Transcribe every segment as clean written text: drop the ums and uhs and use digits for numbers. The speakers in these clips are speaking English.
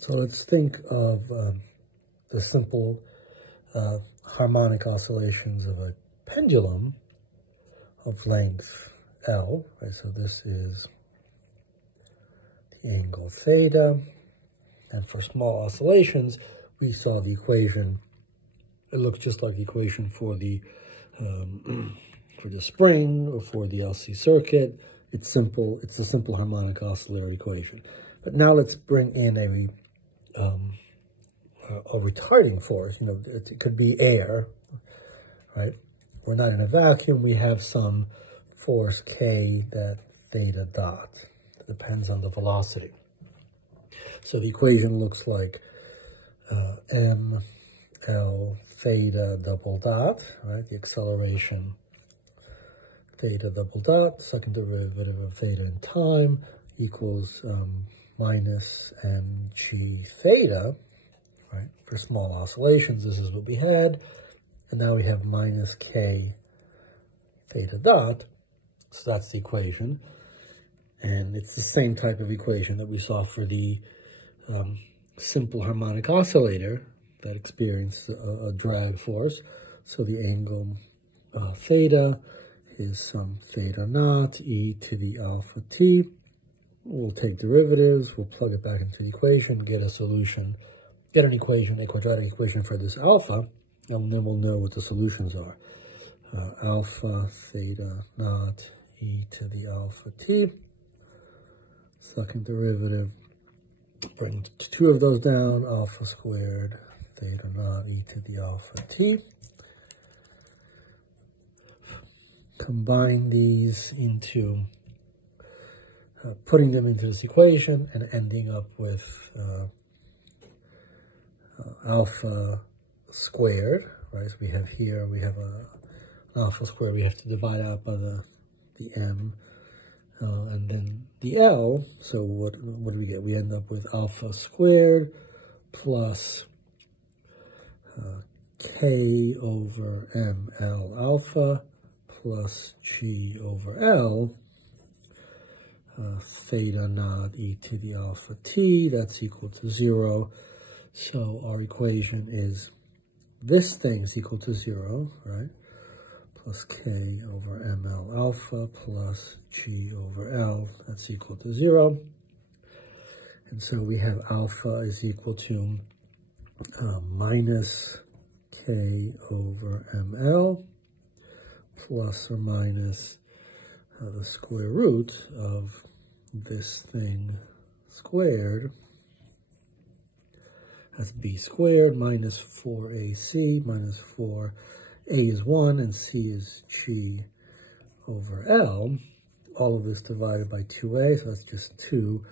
So let's think of the simple harmonic oscillations of a pendulum of length L. Right? So this is the angle theta. And for small oscillations, we saw the equation. It looks just like the equation for the spring or for the LC circuit. It's simple. It's a simple harmonic oscillator equation. But now let's bring in a retarding force. You know, it could be air, right? We're not in a vacuum. We have some force K that theta dot. It depends on the velocity. So the equation looks like m L theta double dot, right? The acceleration theta double dot, second derivative of theta in time equals minus mg theta, right? For small oscillations, this is what we had. And now we have minus k theta dot. So that's the equation. And it's the same type of equation that we saw for the simple harmonic oscillator that experienced a drag force. So the angle theta is some theta naught e to the alpha t. We'll take derivatives, we'll plug it back into the equation, get a solution, get an equation, a quadratic equation for this alpha, and then we'll know what the solutions are. Alpha theta naught e to the alpha t. Second derivative, bring two of those down, alpha squared theta naught e to the alpha t. Combine these into, putting them into this equation and ending up with alpha squared, right? So we have here, we have an alpha squared, we have to divide out by the m, and then the L. So what do we get? We end up with alpha squared plus k over ml alpha plus g over L, theta naught e to the alpha t, that's equal to 0. So our equation is, this thing is equal to 0, right? Plus k over ml alpha plus g over L, that's equal to 0. And so we have alpha is equal to minus k over ml plus or minus the square root of this thing squared. That's b squared minus 4ac minus 4. A is 1 and c is g over L. All of this divided by 2a, so that's just 2.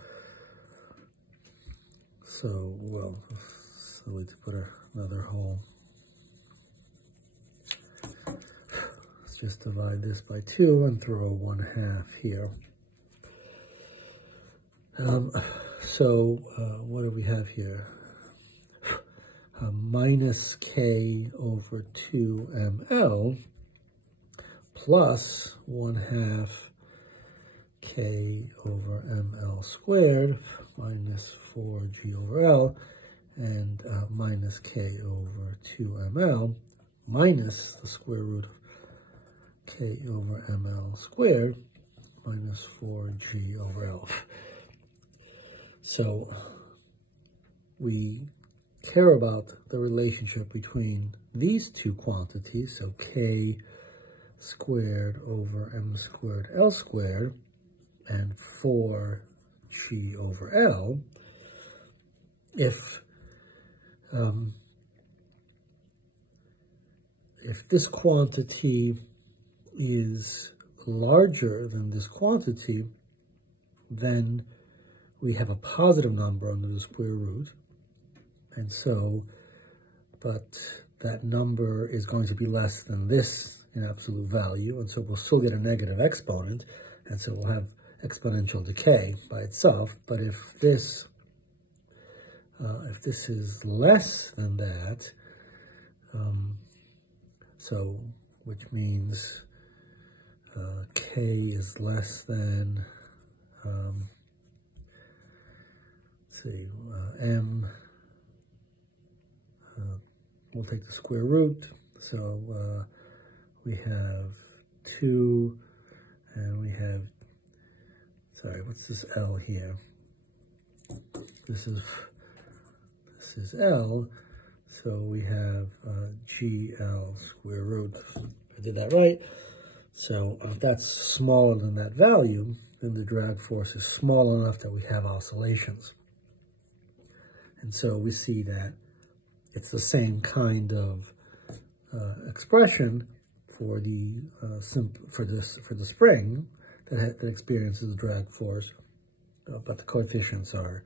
So, well, so let's put another whole. Let's just divide this by 2 and throw 1/2 here. What do we have here? Minus k over 2ml plus 1/2 k over ml squared minus 4g over L and minus k over 2ml minus the square root of k over ml squared minus 4g over L. So we care about the relationship between these two quantities, so k squared over m squared L squared and 4g over L. If this quantity is larger than this quantity, then we have a positive number under the square root. And so, but that number is going to be less than this in absolute value, and so we'll still get a negative exponent, and so we'll have exponential decay by itself. But if this is less than that, so which means k is less than let's see, m, we'll take the square root. So we have 2, and we have, sorry, what's this L here? This is L, so we have GL square root. I did that right. So if that's smaller than that value, then the drag force is small enough that we have oscillations. And so we see that it's the same kind of expression for the for the spring that experiences drag force, but the coefficients are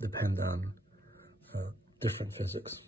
depend on different physics.